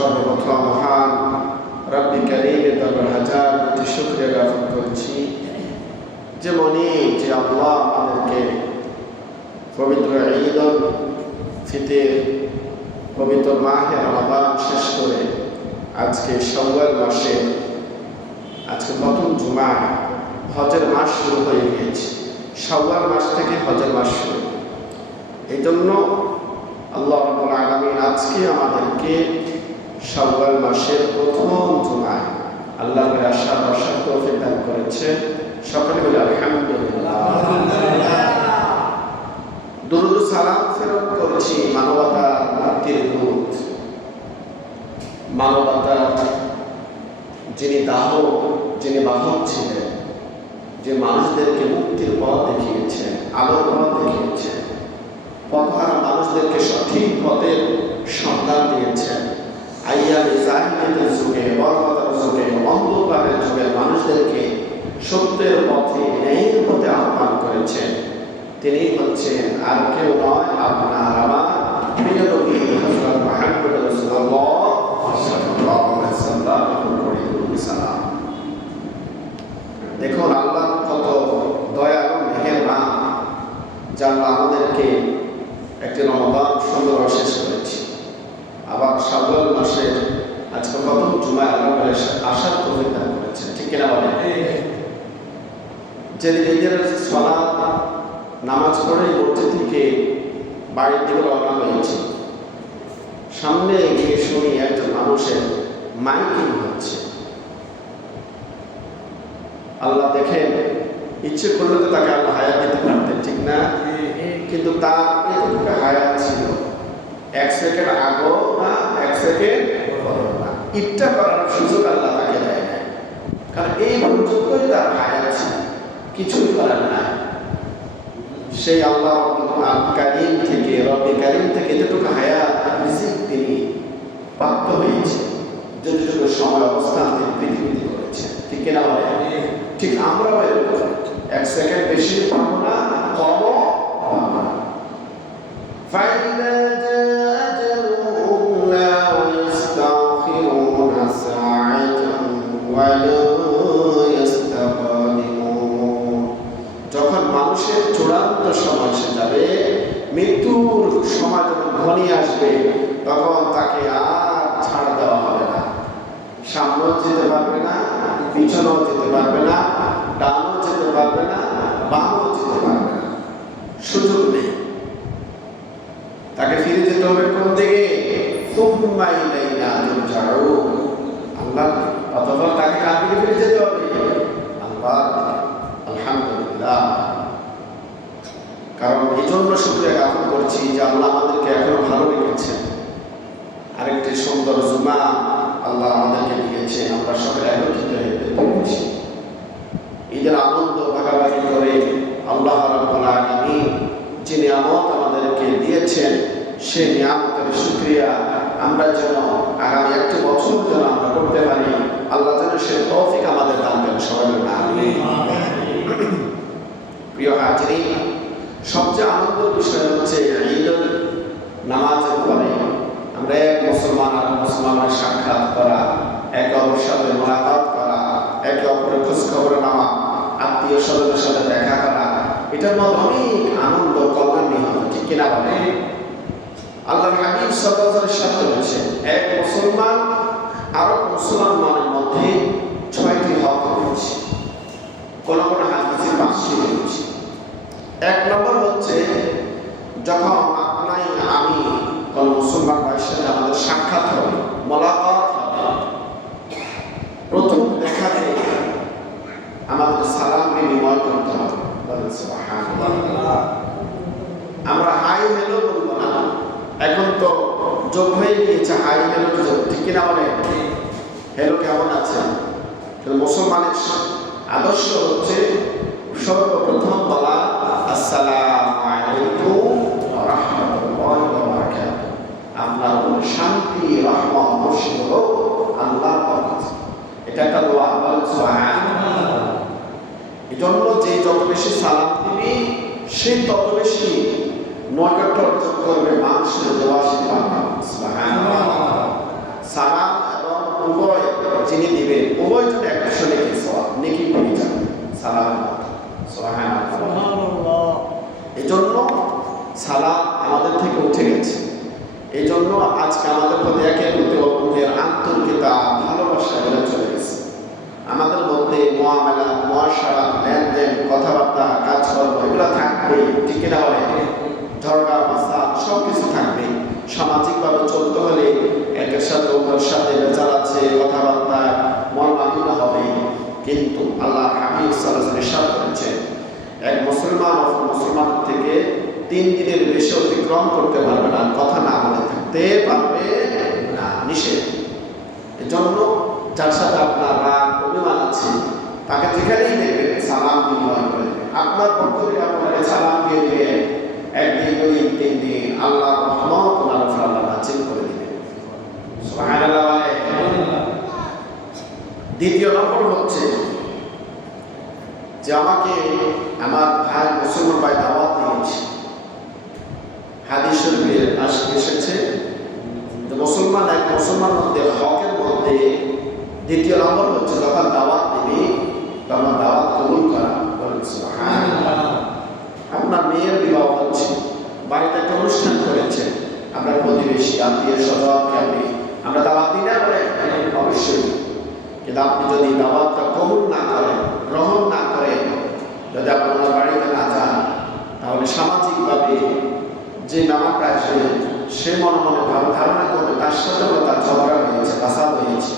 সর্বপ্রথম মহান রব্বি কারীমের দরবার হাজার কোটি শুকরিয়া জ্ঞাপন করছি যেমনই যে আল্লাহ আমাদেরকে পবিত্র ঈদ উল ফিতর পবিত্র মাহে রমাদান শেষ করে আজকে শাওয়াল মাসে আজকে প্রথম জুমা, হজের মাস শুরু হয়ে গিয়েছে। শাওয়াল মাস থেকে হজের মাস শুরু। এই জন্য আল্লাহ রাব্বুল আলামিন আজকে আমাদেরকে শাওয়াল মাসের প্রথম জুমায় আল্লাহর আশা বসার তৌফিক দান করেছে। সকলে বলে আলহামদুলিল্লাহ। দুরূদ ও সালাম ফেরত করছি মানবতার মুক্তির দূত, মানবতার যিনি বাহক ছিলেন, যে মানুষদেরকে মুক্তির পথ দেখিয়েছেন, আলোর পথ দেখিয়েছেন, পথহারা মানুষদেরকে সঠিক পথের সন্ধান দিয়েছেন। আইয়ামে জাহিলিয়াতের যুগে, বর্বরতার যুগে, অন্ধকারের যুগে মানুষদেরকে সত্যের পথে, ন্যায়ের পথে আহ্বান করেছেন। তিনি হচ্ছেন আর কেউ নয়, আপনার আমার প্রিয় নবী হযরত মুহাম্মদ রাসূলুল্লাহ সাল্লাল্লাহু আলাইহি ওয়াসাল্লাম। দেখুন আল্লাহ কত দয়ালু মেহেরবান, যে আল্লাহ আমাদেরকে একটি রমাদান সুন্দর শেষ করেছি। আবার শাওয়াল মাসের আজকে প্রথম জুমায় আল্লাহ আসার তৌফিক দান করেছেন। ঠিক কিনা বলেন? যেদিন ঈদের সালাত নামাজ পড়ে মসজিদ থেকে বাড়ির দিকে রওনা হয়েছে, সামনে গিয়ে শুনি একজন মানুষের মাইকিং হচ্ছে। আল্লাহ দেখেন, ইচ্ছে করলে তো তাকে আল্লাহ হায়াত দিতে পারতেন, ঠিক না? কিন্তু তার এতটুকু হায়াত ছিল, 1 সেকেন্ড আগেও না 1 সেকেন্ড পরেও না। ইচ্ছা করার সুযোগ আল্লাহ তাকে দেয় না, কারণ এই পর্যন্তই তার হায়াত ছিল, কিছুই করার নাই। সেই আল্লাহ কারীম থেকে, রব্বে কারীম থেকে এতটুকু হায়াত রিজিক তিনি প্রাপ্ত হয়েছে, যতটুকু সময় অবস্থান তিনি পৃথিবীতে করেছেন। ঠিক কিনা বলে? ঠিক আমরাও এরকম 1 সেকেন্ড বেশি পাবো না, কমও পাবো না। فَإِذَا جَاءَ أَجَلُهُمْ لَا يَسْتَأْخِرُونَ سَاعَةً وَلَا يَسْتَقْدِمُونَ। যখন মানুষের চূড়ান্ত সময় এসে যাবে, মৃত্যুর সময় যখন ঘনিয়ে আসবে, তখন তাকে আর ছাড় দেওয়া হবে না। সামনেও যেতে পারবে না, পিছনেও যেতে পারবে না, ডানও যেতে পারবে না, বামও যেতে পারবে না, সুযোগ নেই। তাকে ফিরে যেতে হবে কোন দিকে? সুম্মা ইলাইনা তুরজাউন। আল্লাহ, অথবা তাকে কার দিকে ফিরে যেতে হবে? আল্লাহ। আলহামদুলিল্লাহ। কারণ এই জন্য শুকরিয়া জ্ঞাপন করছি যে আল্লাহ আমাদেরকে এখনো ভালো রেখেছেন। আরেকটি সুন্দর জুমা আল্লাহ আমাদেরকে দিয়েছেন, আমরা সকলে একত্রিত হয়ে পেরেছি। ঈদের আনন্দ ভাগাভাগি করে আল্লাহ রাব্বুল আলামিন যে নিয়ামত আমাদেরকে দিয়েছেন, সেই নিয়ামতের শুকরিয়া আমরা যেন আগামী 1 বছর যেন আমরা করতে পারি, আল্লাহ যেন সে তৌফিক আমাদের দান করেন। সবাই বলুন আমিন। প্রিয় হাজিরিন, সবচেয়ে আনন্দের বিষয় হচ্ছে ঈদের নামাজের পরে আমরা এক মুসলমান আর মুসলমানের সাক্ষাৎ করা, একে অপরের সাথে মোলাকাত করা, একে অপরের খোঁজখবর নেওয়া, আত্মীয় স্বজনের সাথে দেখা করা, এটার মধ্যে অনেক আনন্দ, কল্যাণ নিহিত। ঠিক কিনা বলে? আল্লাহর হাবিব সাল্লাল্লাহু আলাইহি ওয়াসাল্লাম বলেছেন, এক মুসলমান আর মুসলমানের মধ্যে 6টি হক রয়েছে। কোন কোন হাদিসে 5টি রয়েছে। 1 নম্বর হচ্ছে, যখন আপনি আমি কোন মুসলমান ভাইয়ের সাথে আমাদের সাক্ষাৎ হবে, মোলাকাত হবে, প্রথম দেখাতে আমাদের সালাম বিনিময় করতে হবে। বলেন সুবহানাল্লাহ। আমরা হাই হ্যালো বলবো না, এখন তো যোগ হয়ে গিয়েছে হাই হ্যালো যোগ। ঠিক কিনা বলে? হ্যালো কেমন আছেন? মুসলমানের আদর্শ হচ্ছে সর্বপ্রথম বলা আসসালামু আলাইকুম ওয়া রাহমাতুল্লাহি ওয়া বারাকাতুহু। আপনার উপর শান্তি, রহমত বর্ষিত হোক আল্লাহর পক্ষ থেকে। এটা একটা দোয়া। বলেন সুবহানাল্লাহ। এজন্য যে যত বেশি সালাম দিবি, সে তত বেশি নৈকট্য অর্জন করবে মানুষের দোয়া সে পাবে। সুবহানাল্লাহ। সালাম যিনি দিবেন উভয় জন একশো নেকি সওয়াব, নেকি পেয়ে যাবেন সালামের মাধ্যমে। সুবহানাল্লাহ। এই জন্য সালাম আমাদের থেকে উঠে গেছে। এই জন্য আজকে আমাদের প্রতি একের প্রতি অপরের আন্তরিকতা, ভালোবাসা বেড়ে চলে গেছে। আমাদের মধ্যে মুআমালা, মুআশারা, লেনদেন, কথাবার্তা, কাজকর্ম এগুলো থাকবে, ঠিক না বলে? ঝগড়া ফাসাদ সব কিছু থাকবে। সামাজিকভাবে চলতে হলে একের সাথে অন্যের সাথে বেচার আছে, কথাবার্তা মন মালিন্য হবে। কিন্তু আল্লাহ হাবিব সাল্লাল্লাহু আলাইহি ওয়াসাল্লাম ইরশাদ করেছেন, এক মুসলমান অপর মুসলমান থেকে 3 দিনের বেশি অতিক্রম করতে পারবে না, কথা না বলে থাকতে পারবে না, নিষেধ। এজন্য যার সাথে আপনার রাগ অভিমান আছে তাকে যেখানেই দেখবেন সালাম বিনিময় করে দেবেন। আপনার পক্ষ থেকে আপনাকে সালাম দিয়ে দিবেন, 1 দিন 2 দিন 3 দিন আল্লাহর রহমত ওনার উপর আল্লাহ নাযিল করে দিবেন। সুবহানাল্লাহ। দ্বিতীয় নম্বর হচ্ছে যে আমাকে আমার ভাই মুসলমান ভাই দাওয়াত দিয়েছে। হাদিস শরীফে এসেছে যে মুসলমান এক মুসলমান মধ্যে হকের মধ্যে দ্বিতীয় নম্বর হচ্ছে যখন দাওয়াত দিবি তখন দাওয়াত কবুল করা। আপনার মেয়ের বিবাহ হচ্ছে, বাড়িতে একটা অনুষ্ঠান করেছে, আপনার প্রতিবেশী আত্মীয় স্বজন আমরা দাওয়াত দিই না বলে? অবশ্যই। কিন্তু আপনি যদি দাওয়াতটা কবুল না করেন, গ্রহণ না করেন, যদি আপনার বাড়িতে না যান, তাহলে সামাজিকভাবে যে নামাটা আসবে সে মনে মনে ভালো ধারণা করবে তার সাথে তার ঝগড়া হয়েছে, ফাসাদ হয়েছে,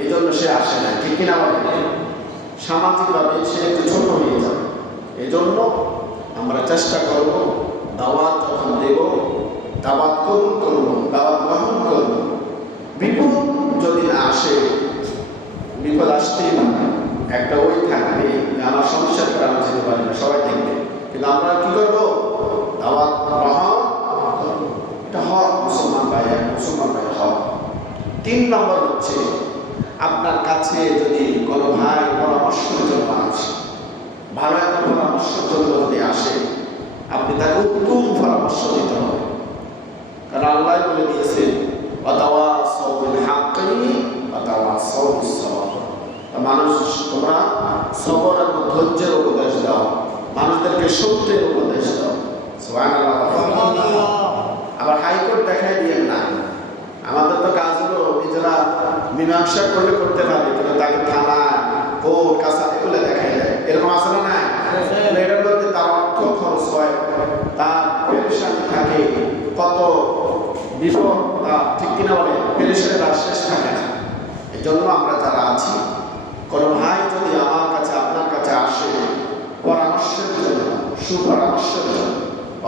এই জন্য সে আসে না, ঠিক কিনা বলে? সামাজিকভাবে সে একটু ছোট হয়ে যাবে। এই জন্য আমরা চেষ্টা করব দাওয়াত যখন দেব দাওয়াত কবুল করব, দাওয়াত গ্রহণ করব। বিপদ যদি না আসে, বিপদ আসতেই না, একটা ওই থাকবে যে আমার সমস্যার কারণে যেতে পারি না, সবাই দেখবে। কিন্তু আমরা কি করবো? দাওয়াত গ্রহণ করব। এটা হক, মুসলমান ভাই এক মুসলমান ভাই হক। 3 নম্বর হচ্ছে আপনার কাছে যদি কোনো ভাই পরামর্শের জন্য আসে, ভালো একটা পরামর্শের জন্য যদি আসে, আপনি তাকে উত্তম পরামর্শ দিতে হবে। কারণ আল্লাহ বলে দিয়েছেন ওয়াতাওয়াসাউ বিল হাক্কি ওয়াতাওয়াসাউ বিস সাবর। মানুষ তোমরা সবর এবং ধৈর্যের উপদেশ দাও, মানুষদেরকে সত্যের উপদেশ দাও। সুবহানাল্লাহ। আবার হাইকোর্ট দেখাই দিয়েন না। আমাদের তো কাজ হলো নিজেরা মীমাংসা করলে করতে পারি, কিন্তু তাকে থানা কোর্ট কাছারি এগুলো দেখাই দেয়, এরকম আছে না? এটার মধ্যে তার অর্থ খরচ হয়, তার পেরেশানি থাকে, কত বিপদ, ঠিক কিনা বলে? পেরেশানির আর শেষ থাকে না। এই জন্য আমরা যারা আছি, কোনো ভাই যদি আমার কাছে আপনার কাছে আসে পরামর্শের জন্য, সুপরামর্শের জন্য,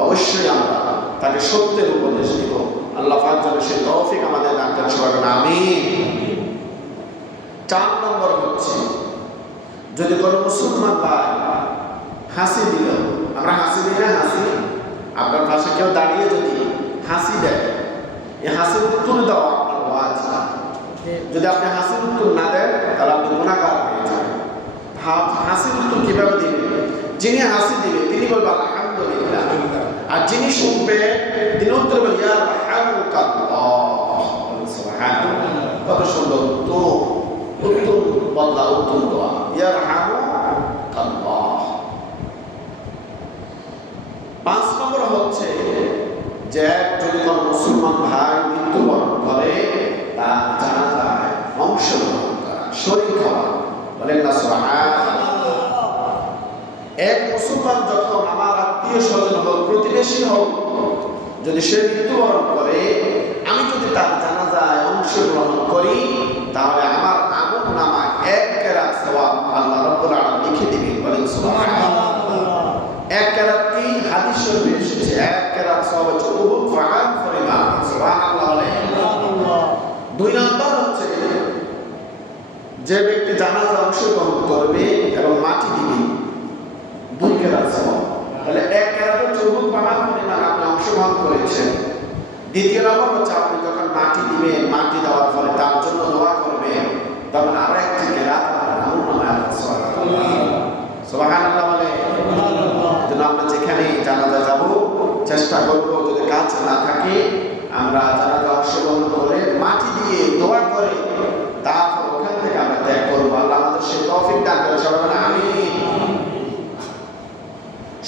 অবশ্যই আমরা তাকে সত্যের উপদেশ দিব। আল্লাহ পাক যেন সেই তৌফিক আমাদের দান করেন, সবাই বলেন আমিন। 4 নম্বর হচ্ছে যদি কোনো মুসলমান ভাই হাসি দিল, আমরা হাসি দিই না? হাসি আপনার পাশে কেউ দাঁড়িয়ে যদি হাসি দেয়, এই হাসির উত্তর দাও আপনার ওয়াজিব। যদি আপনি হাসির উত্তর না দেন তাহলে আপনি গুনাহগার হয়ে যাবেন। হাসির উত্তর কিভাবে দিবেন? যিনি হাসি দিবে তিনি বলবেন আলহামদুলিল্লাহ, আর যিনি শুনবে তিনি উত্তর বলবেন ইয়া রাহমাতুল্লাহ। সুবহানাল্লাহ। কত সুন্দর উত্তম বদলা, উত্তম দোয়া, ইয়া রাহমাতুল্লাহ। 5 নম্বর হচ্ছে যে যদি কোনো মুসলমান ভাই মৃত্যুবরণ করে তার জানাজায় অংশগ্রহণ করা, শরীক হওয়া। বলেন না সুবহানাল্লাহ। এক মুসলমান যখন আমার আত্মীয় স্বজন হোক, প্রতিবেশী হোক, যদি সে মৃত্যুবরণ করে, আমি যদি তার জানাজায় অংশগ্রহণ করি, তাহলে আমার আমল নামায় 1 কেরাত সওয়াব আল্লাহ রাব্বুল আলামিন লিখে দিবেন। বলেন সুবহানাল্লাহ। 1 কেরাত কি? হাদিস শরীফে এসেছে 1 কেরাত সওয়াব হচ্ছে উহুদ পাহাড় পরিমাণ। সুবহানাল্লাহ। সুবহানাল্লাহ। 2 নম্বর হচ্ছে যে ব্যক্তি জানাজা অংশগ্রহণ করবে এবং মাটি দিবে, 2 কেরাত সওয়াব। তাহলে 1 কেরাত হচ্ছে উহুদ পাহাড় পরিমাণ আপনি অংশগ্রহণ করেছেন। দ্বিতীয় নম্বর হচ্ছে আপনি যখন মাটি দিবেন, মাটি দেওয়ার ফলে তার জন্য দোয়া করবেন, তখন আরো 1টি কেরাত আপনার আমল নামায় আল্লাহ সুবহানাল্লাহ বলে। যেন আমরা যেখানে জানাজা যাব চেষ্টা করবো, যদি কাজ না থাকে আমরা জানাজা অংশগ্রহণ করে মাটি দিয়ে দোয়া করে তারপর ওখান থেকে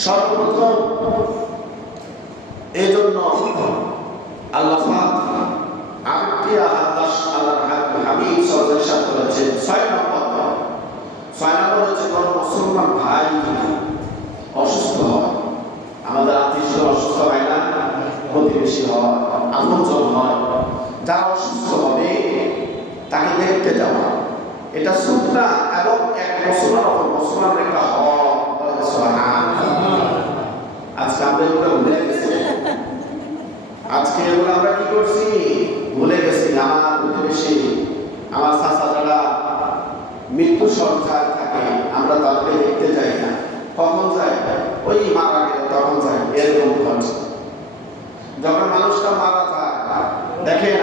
সর্বপ্রথম এই জন্য আল্লাহ আরেকটি আল্লাহর হাবিব সাল্লাল্লাহু আলাইহি ওয়াসাল্লাম বলেছেন 6 নম্বর হচ্ছে কোন মুসলমান ভাই অসুস্থ হয়, আমাদের আত্মীয় অসুস্থ হয় না, প্রতিবেশী হয়, আপনজন হয়, যারা অসুস্থ হবে তাকে দেখতে যাওয়া, এটা সুন্নাহ এবং এক মুসলমান অপর মুসলমানের একটা হক। আজকে আমরা এগুলো ভুলে গেছি, আজকে এগুলো আমরা কি করছি ভুলে গেছি। আমার প্রতিবেশী, আমার চাচা যারা মৃত্যু সজ্জায় থাকে আমরা তাদেরকে দেখতে যাই না, কখন যাই ওই মারা গেলে তখন যাই, এরকম হচ্ছে। যখন মানুষটা মারা যায় দেখেন